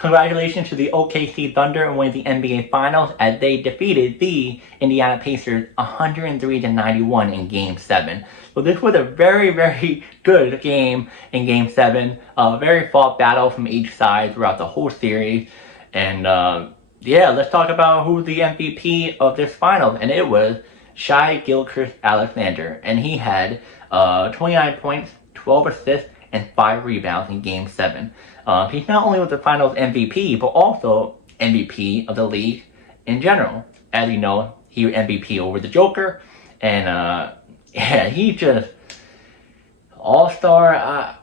Congratulations to the OKC Thunder and winning the NBA Finals as they defeated the Indiana Pacers 103-91 in Game 7. So this was a very, very good game in Game 7. A very fought battle from each side throughout the whole series. And yeah, let's talk about who's the MVP of this finals. And it was Shai Gilgeous-Alexander. And he had 29 points, 12 assists, and 5 rebounds in Game 7. He's not only with the Finals MVP, but also MVP of the league in general. As you know, he was MVP over the Joker, and yeah, he just all-star.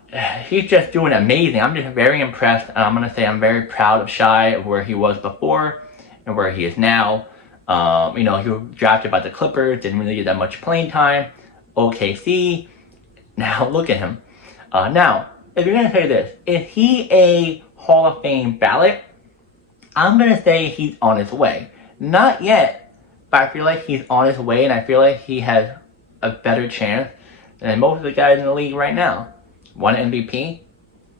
He's just doing amazing. I'm just very impressed, and I'm gonna say I'm very proud of Shai of where he was before and where he is now. You know, he was drafted by the Clippers, didn't really get that much playing time. OKC, now look at him. Now, if you're going to say this, is he a Hall of Fame ballot? I'm going to say he's on his way. Not yet, but I feel like he's on his way, and I feel like he has a better chance than most of the guys in the league right now. Won MVP,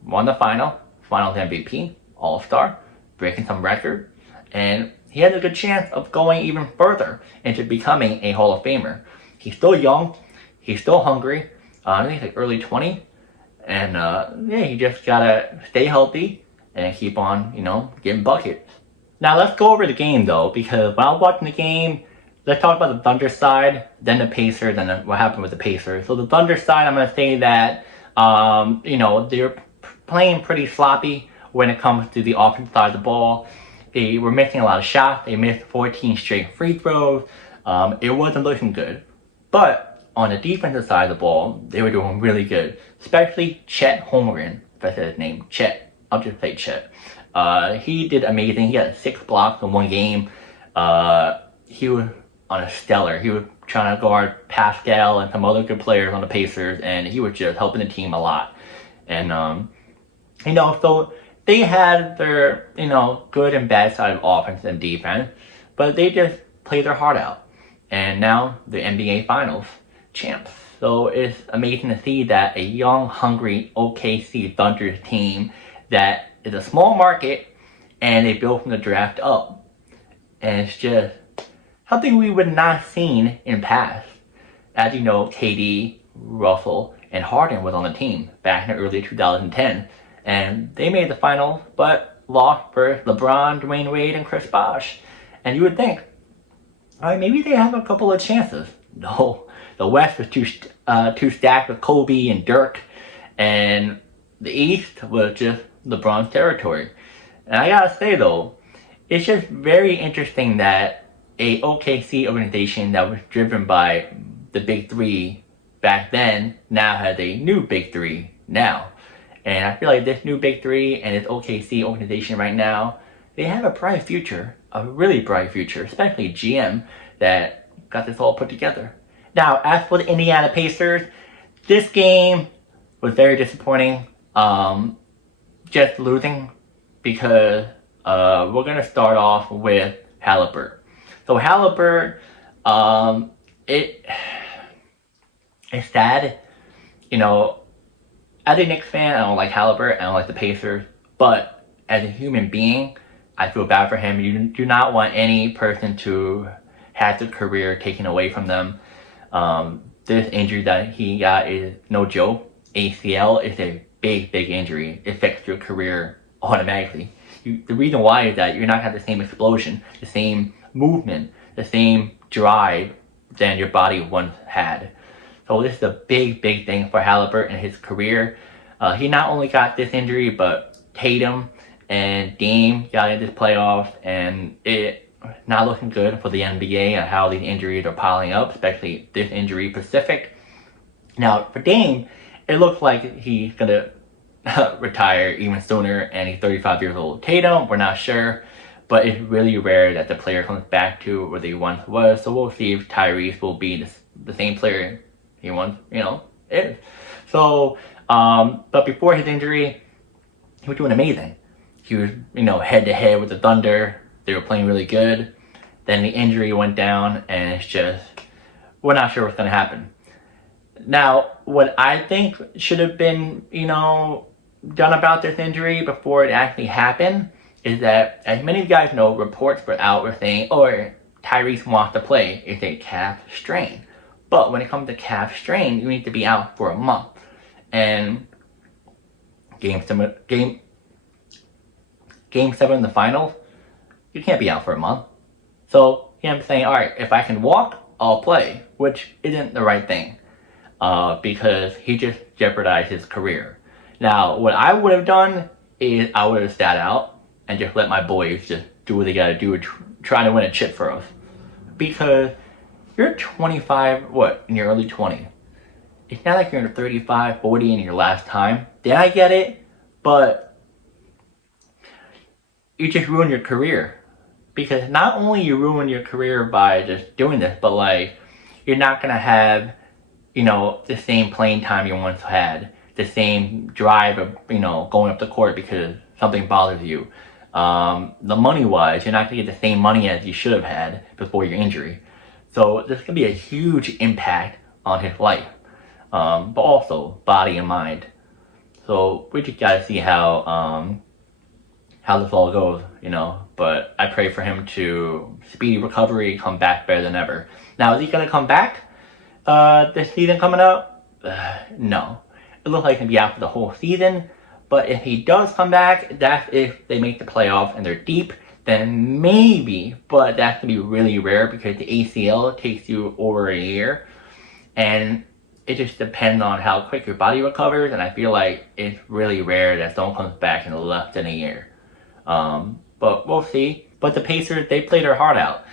won the Finals MVP, All-Star, breaking some records, and he has a good chance of going even further into becoming a Hall of Famer. He's still young, he's still hungry, I think he's like early 20s. And yeah, you just gotta stay healthy and keep on, you know, getting buckets. Now let's go over the game though, because when I was watching the game, let's talk about the Thunder side, then the Pacers, and then what happened with the Pacers. So the Thunder side, I'm gonna say that, you know, they're playing pretty sloppy when it comes to the offensive side of the ball. They were missing a lot of shots. They missed 14 straight free throws. It wasn't looking good, but on the defensive side of the ball, they were doing really good. Especially Chet Holmgren, if I said his name, Chet. I'll just say Chet. He did amazing. He had 6 blocks in one game. He was on a stellar. He was trying to guard Pascal and some other good players on the Pacers, and he was just helping the team a lot. And, you know, so they had their, you know, good and bad side of offense and defense, but they just played their heart out. And now the NBA Finals champs. So it's amazing to see that a young, hungry OKC Thunder team that is a small market and they built from the draft up. And it's just something we would not have seen in past. As you know, KD, Russell, and Harden was on the team back in the early 2010. And they made the finals, but lost for LeBron, Dwayne Wade, and Chris Bosh. And you would think, all right, maybe they have a couple of chances. No. The West was too stacked with Kobe and Dirk, and the East was just LeBron's territory. And I gotta say though, it's just very interesting that a OKC organization that was driven by the Big Three back then now has a new Big Three now. And I feel like this new Big Three and this OKC organization right now, they have a bright future, a really bright future, especially GM that got this all put together. Now, as for the Indiana Pacers, this game was very disappointing. Just losing because we're going to start off with Halliburton. So Halliburton, it's sad. You know, as a Knicks fan, I don't like Halliburton, I don't like the Pacers. But as a human being, I feel bad for him. You do not want any person to have their career taken away from them. This injury that he got is no joke. ACL is a big injury. It affects your career automatically. The reason why is that you're not going to have the same explosion, the same movement, the same drive than your body once had. So this is a big thing for Halliburton in his career. He not only got this injury, but Tatum and Dame got into this playoffs, and it not looking good for the NBA and how these injuries are piling up, especially this injury specific. Now, for Dame, it looks like he's going to retire even sooner, and he's 35 years old. Tatum, we're not sure, but it's really rare that the player comes back to where they once was, so we'll see if Tyrese will be the same player he once, you know, is. So, but before his injury, he was doing amazing. He was, you know, head-to-head with the Thunder. They were playing really good. Then the injury went down, and it's just, we're not sure what's going to happen. Now, what I think should have been, you know, done about this injury before it actually happened is that, as many of you guys know, reports were out were saying, oh, Tyrese wants to play. It's a calf strain. But when it comes to calf strain, you need to be out for a month. And Game 7 in the finals, you can't be out for a month. So I'm saying, alright, if I can walk, I'll play, which isn't the right thing. Because he just jeopardized his career. Now, what I would have done is I would have sat out and just let my boys just do what they gotta do, try to win a chip for us. Because you're 25, in your early 20s. It's not like you're in 35, 40 in your last time. Did I get it? But you just ruined your career. Because not only you ruin your career by just doing this, but like, you're not gonna have, the same playing time you once had. The same drive of, going up the court because something bothers you. The money-wise, you're not gonna get the same money as you should have had before your injury. So this can be a huge impact on his life. But also body and mind. So we just gotta see how this all goes, But I pray for him to speedy recovery, come back better than ever. Now, is he gonna come back this season coming up? No. It looks like he's gonna be out for the whole season. But if he does come back, that's if they make the playoffs and they're deep, then maybe. But that's gonna be really rare because the ACL takes you over a year. And it just depends on how quick your body recovers, and I feel like it's really rare that someone comes back in less than a year. But we'll see. But the Pacers, they played their heart out.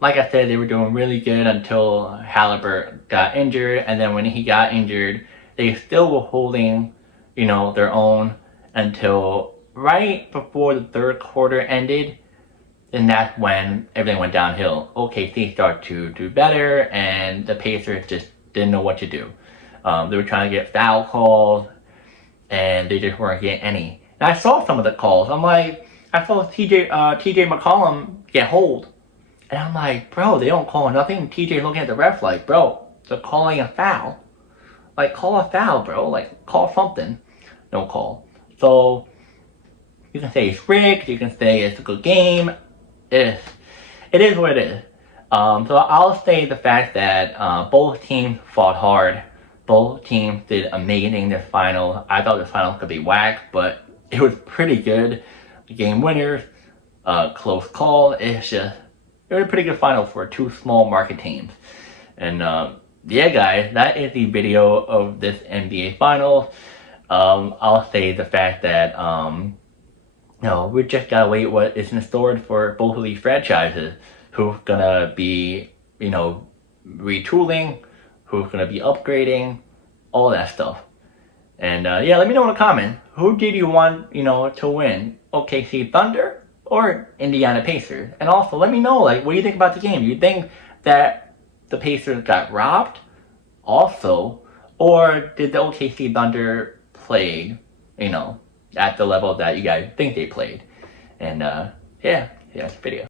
Like I said, they were doing really good until Halliburton got injured, and then when he got injured, they still were holding, their own until right before the third quarter ended, and that's when everything went downhill. OKC started to do better, and the Pacers just didn't know what to do. They were trying to get foul calls, and they just weren't getting any. And I saw some of the calls. I'm like, I saw TJ McCollum get hold. And I'm like, bro, they don't call nothing. TJ's looking at the ref like, bro, they're calling a foul. Like, call a foul, bro. Like, call something. No call. So, you can say it's rigged. You can say it's a good game. It is what it is. So I'll say the fact that both teams fought hard. Both teams did amazing this final. I thought this final could be whack, but it was pretty good. Game winners, close call. It was a pretty good final for two small market teams. And yeah, guys, that is the video of this NBA Finals. I'll say the fact that we just gotta wait what is in store for both of these franchises. Who's gonna be, retooling, who's gonna be upgrading, all that stuff. And yeah, let me know in the comments. Who did you want, to win? OKC Thunder or Indiana Pacers? And also, let me know, what do you think about the game? Do you think that the Pacers got robbed? Also, or did the OKC Thunder play, at the level that you guys think they played? And yeah, that's the video.